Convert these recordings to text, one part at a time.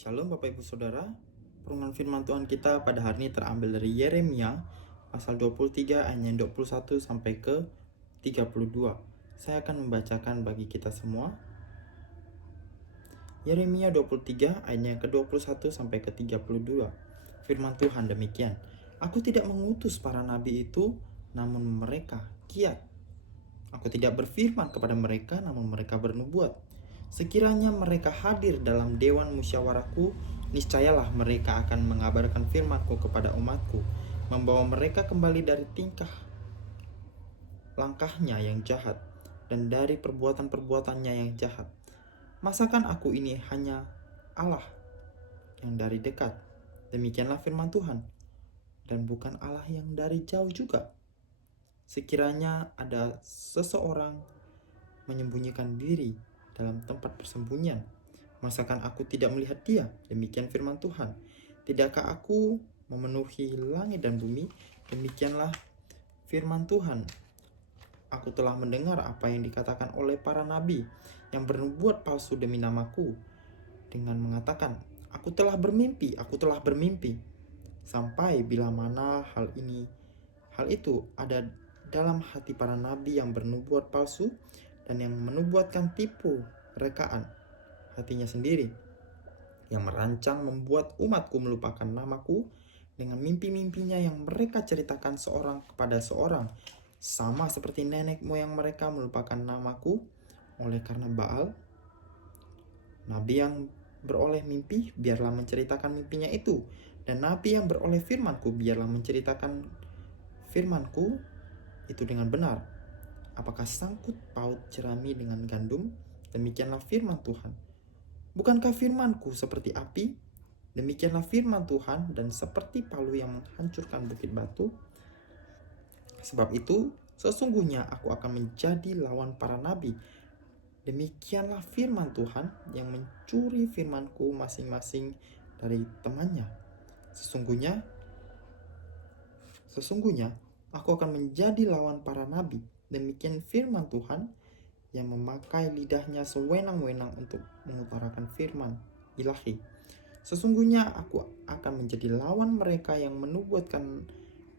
Shalom Bapak Ibu Saudara. Perenungan firman Tuhan kita pada hari ini terambil dari Yeremia pasal 23 ayat 21 sampai ke 32. Saya akan membacakan bagi kita semua. Yeremia 23 ayatnya ke-21 sampai ke 32. Firman Tuhan demikian. Aku tidak mengutus para nabi itu, namun mereka kiat. Aku tidak berfirman kepada mereka, namun mereka bernubuat. Sekiranya mereka hadir dalam dewan musyawarahku, niscayalah mereka akan mengabarkan firmanku kepada umatku, membawa mereka kembali dari tingkah langkahnya yang jahat dan dari perbuatan-perbuatannya yang jahat. Masakan aku ini hanya Allah yang dari dekat? Demikianlah firman Tuhan, dan bukan Allah yang dari jauh juga. Sekiranya ada seseorang menyembunyikan diri dalam tempat persembunyian, masakan aku tidak melihat dia? Demikian firman Tuhan. Tidakkah aku memenuhi langit dan bumi? Demikianlah firman Tuhan. Aku telah mendengar apa yang dikatakan oleh para nabi yang bernubuat palsu demi namaku, dengan mengatakan, aku telah bermimpi. Sampai bila mana hal itu ada dalam hati para nabi yang bernubuat palsu dan yang menubuatkan tipu rekaan hatinya sendiri, yang merancang membuat umatku melupakan namaku dengan mimpi-mimpinya yang mereka ceritakan seorang kepada seorang, sama seperti nenek moyang mereka melupakan namaku oleh karena Baal. Nabi yang beroleh mimpi biarlah menceritakan mimpinya itu, dan nabi yang beroleh firmanku biarlah menceritakan firmanku itu dengan benar. Apakah sangkut paut jerami dengan gandum? Demikianlah firman Tuhan. Bukankah firmanku seperti api? Demikianlah firman Tuhan, dan seperti palu yang menghancurkan bukit batu. Sebab itu, sesungguhnya aku akan menjadi lawan para nabi. Demikianlah firman Tuhan yang mencuri firmanku masing-masing dari temannya. Sesungguhnya aku akan menjadi lawan para nabi. Demikian firman Tuhan yang memakai lidahnya sewenang-wenang untuk mengutarakan firman ilahi. Sesungguhnya aku akan menjadi lawan mereka yang menubuatkan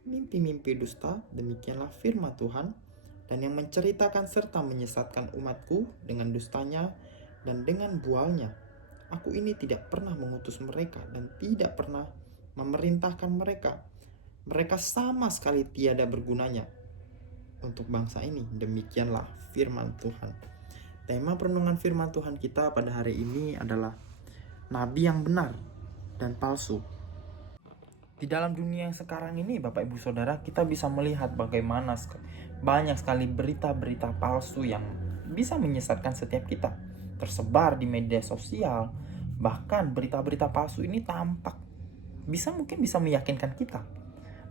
mimpi-mimpi dusta. Demikianlah firman Tuhan, dan yang menceritakan serta menyesatkan umatku dengan dustanya dan dengan bualnya. Aku ini tidak pernah mengutus mereka dan tidak pernah memerintahkan mereka. Mereka sama sekali tiada bergunanya untuk bangsa ini. Demikianlah firman Tuhan. Tema perenungan firman Tuhan kita pada hari ini adalah nabi yang benar dan palsu. Di dalam dunia yang sekarang ini, Bapak Ibu Saudara, kita bisa melihat bagaimana banyak sekali berita-berita palsu yang bisa menyesatkan setiap kita, tersebar di media sosial. Bahkan berita-berita palsu ini mungkin bisa meyakinkan kita,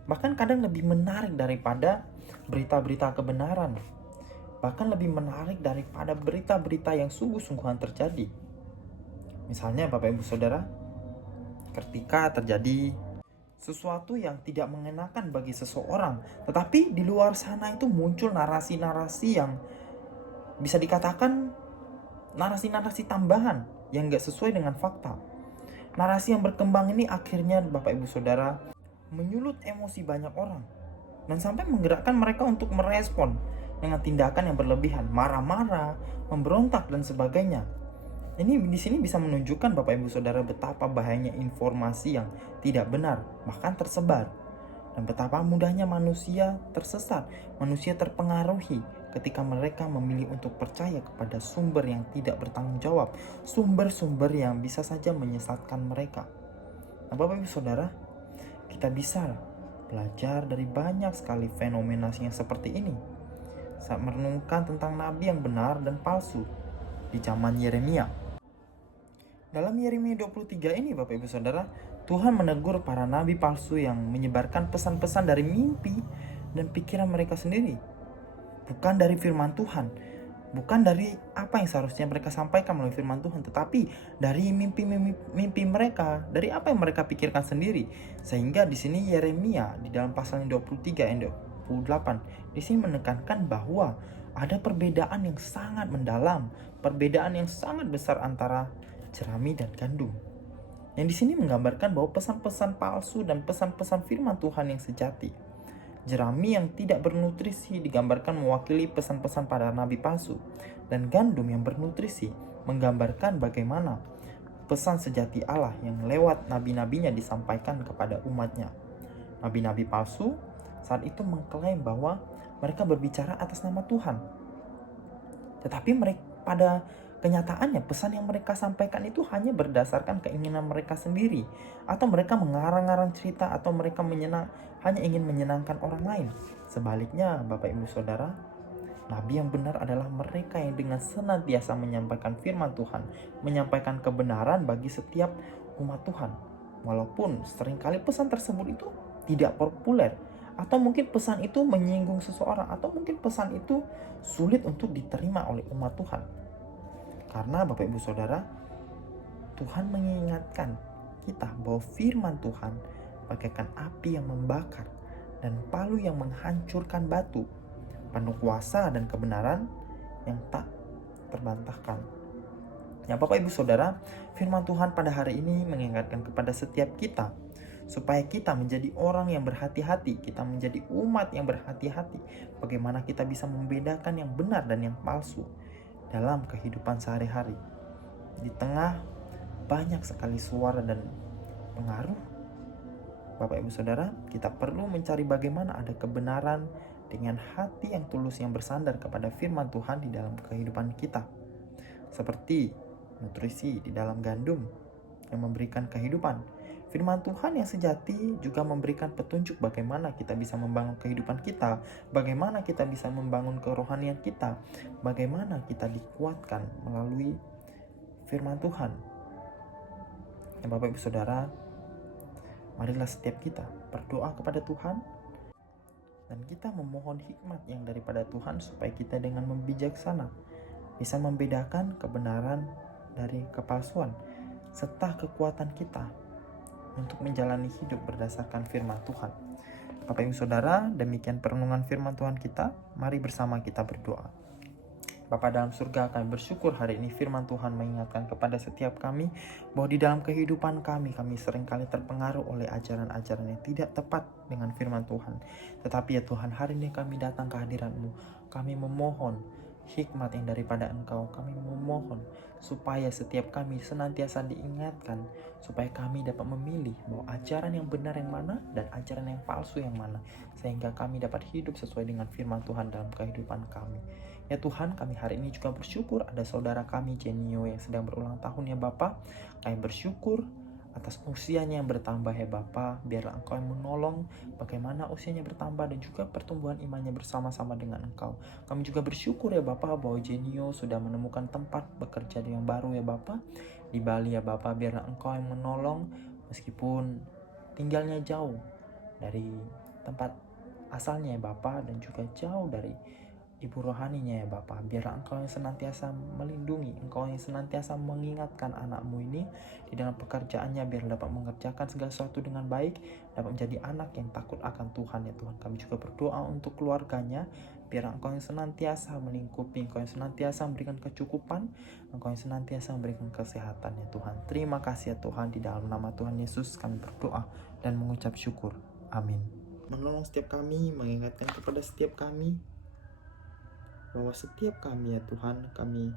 bahkan kadang lebih menarik daripada berita-berita kebenaran, bahkan lebih menarik daripada berita-berita yang sungguh-sungguhan terjadi. Misalnya Bapak Ibu Saudara, ketika terjadi sesuatu yang tidak mengenakan bagi seseorang, tetapi di luar sana itu muncul narasi-narasi yang bisa dikatakan narasi-narasi tambahan yang gak sesuai dengan fakta. Narasi yang berkembang ini akhirnya Bapak Ibu Saudara menyulut emosi banyak orang dan sampai menggerakkan mereka untuk merespon dengan tindakan yang berlebihan, marah-marah, memberontak dan sebagainya. Ini di sini bisa menunjukkan Bapak Ibu Saudara betapa bahayanya informasi yang tidak benar bahkan tersebar, dan betapa mudahnya manusia tersesat, manusia terpengaruhi ketika mereka memilih untuk percaya kepada sumber yang tidak bertanggung jawab, sumber-sumber yang bisa saja menyesatkan mereka. Nah, Bapak Ibu Saudara, kita bisa belajar dari banyak sekali fenomena yang seperti ini saat merenungkan tentang nabi yang benar dan palsu di zaman Yeremia. Dalam Yeremia 23 ini Bapak Ibu Saudara, Tuhan menegur para nabi palsu yang menyebarkan pesan-pesan dari mimpi dan pikiran mereka sendiri, bukan dari firman Tuhan, bukan dari apa yang seharusnya mereka sampaikan melalui firman Tuhan, tetapi dari mimpi mereka, dari apa yang mereka pikirkan sendiri. Sehingga di sini Yeremia di dalam pasal 23 ayat 28 di sini menekankan bahwa ada perbedaan yang sangat mendalam, perbedaan yang sangat besar antara jerami dan gandum. Yang di sini menggambarkan bahwa pesan-pesan palsu dan pesan-pesan firman Tuhan yang sejati. Jerami yang tidak bernutrisi digambarkan mewakili pesan-pesan para nabi palsu, dan gandum yang bernutrisi menggambarkan bagaimana pesan sejati Allah yang lewat nabi-nabinya disampaikan kepada umatnya. Nabi-nabi palsu saat itu mengklaim bahwa mereka berbicara atas nama Tuhan. Tetapi pada kenyataannya pesan yang mereka sampaikan itu hanya berdasarkan keinginan mereka sendiri, atau mereka mengarang-arang cerita, atau mereka hanya ingin menyenangkan orang lain. Sebaliknya, Bapak Ibu Saudara, nabi yang benar adalah mereka yang dengan senantiasa menyampaikan firman Tuhan, menyampaikan kebenaran bagi setiap umat Tuhan. Walaupun seringkali pesan tersebut itu tidak populer, atau mungkin pesan itu menyinggung seseorang, atau mungkin pesan itu sulit untuk diterima oleh umat Tuhan. Karena Bapak Ibu Saudara, Tuhan mengingatkan kita bahwa firman Tuhan bagaikan api yang membakar dan palu yang menghancurkan batu, penuh kuasa dan kebenaran yang tak terbantahkan. Ya Bapak Ibu Saudara, firman Tuhan pada hari ini mengingatkan kepada setiap kita supaya kita menjadi orang yang berhati-hati, kita menjadi umat yang berhati-hati, bagaimana kita bisa membedakan yang benar dan yang palsu dalam kehidupan sehari-hari. Di tengah banyak sekali suara dan pengaruh, Bapak Ibu Saudara, kita perlu mencari bagaimana ada kebenaran dengan hati yang tulus yang bersandar kepada firman Tuhan di dalam kehidupan kita. Seperti nutrisi di dalam gandum yang memberikan kehidupan. Firman Tuhan yang sejati juga memberikan petunjuk bagaimana kita bisa membangun kehidupan kita, bagaimana kita bisa membangun kerohanian kita, bagaimana kita dikuatkan melalui firman Tuhan. Ya Bapak Ibu Saudara, marilah setiap kita berdoa kepada Tuhan dan kita memohon hikmat yang daripada Tuhan supaya kita dengan bijaksana bisa membedakan kebenaran dari kepalsuan, serta kekuatan kita untuk menjalani hidup berdasarkan firman Tuhan. Bapak Ibu Saudara, demikian perenungan firman Tuhan kita. Mari bersama kita berdoa. Bapa dalam surga, kami bersyukur hari ini firman Tuhan mengingatkan kepada setiap kami bahwa di dalam kehidupan kami seringkali terpengaruh oleh ajaran-ajaran yang tidak tepat dengan firman Tuhan. Tetapi ya Tuhan, hari ini kami datang ke hadirat-Mu. Kami memohon hikmat yang daripada Engkau. Kami memohon supaya setiap kami senantiasa diingatkan, supaya kami dapat memilih bahwa ajaran yang benar yang mana dan ajaran yang palsu yang mana, sehingga kami dapat hidup sesuai dengan firman Tuhan dalam kehidupan kami. Ya Tuhan, kami hari ini juga bersyukur ada saudara kami Jenio yang sedang berulang tahun ya Bapa. Kami bersyukur atas usianya yang bertambah ya Bapa. Biarlah Engkau yang menolong bagaimana usianya bertambah dan juga pertumbuhan imannya bersama-sama dengan Engkau. Kami juga bersyukur ya Bapa bahwa Jenio sudah menemukan tempat bekerja yang baru ya Bapa di Bali ya Bapa. Biarlah Engkau yang menolong meskipun tinggalnya jauh dari tempat asalnya ya Bapa dan juga jauh dari ibu rohaninya ya Bapa. Biarlah Engkau yang senantiasa melindungi, Engkau yang senantiasa mengingatkan anakmu ini di dalam pekerjaannya, biar dapat mengerjakan segala sesuatu dengan baik, dapat menjadi anak yang takut akan Tuhan ya Tuhan. Kami juga berdoa untuk keluarganya, biar Engkau yang senantiasa melingkupi, Engkau yang senantiasa memberikan kecukupan, Engkau yang senantiasa memberikan kesehatan ya Tuhan. Terima kasih ya Tuhan, di dalam nama Tuhan Yesus kami berdoa dan mengucap syukur. Amin. Menolong setiap kami, mengingatkan kepada setiap kami bahwa setiap kami ya Tuhan, kami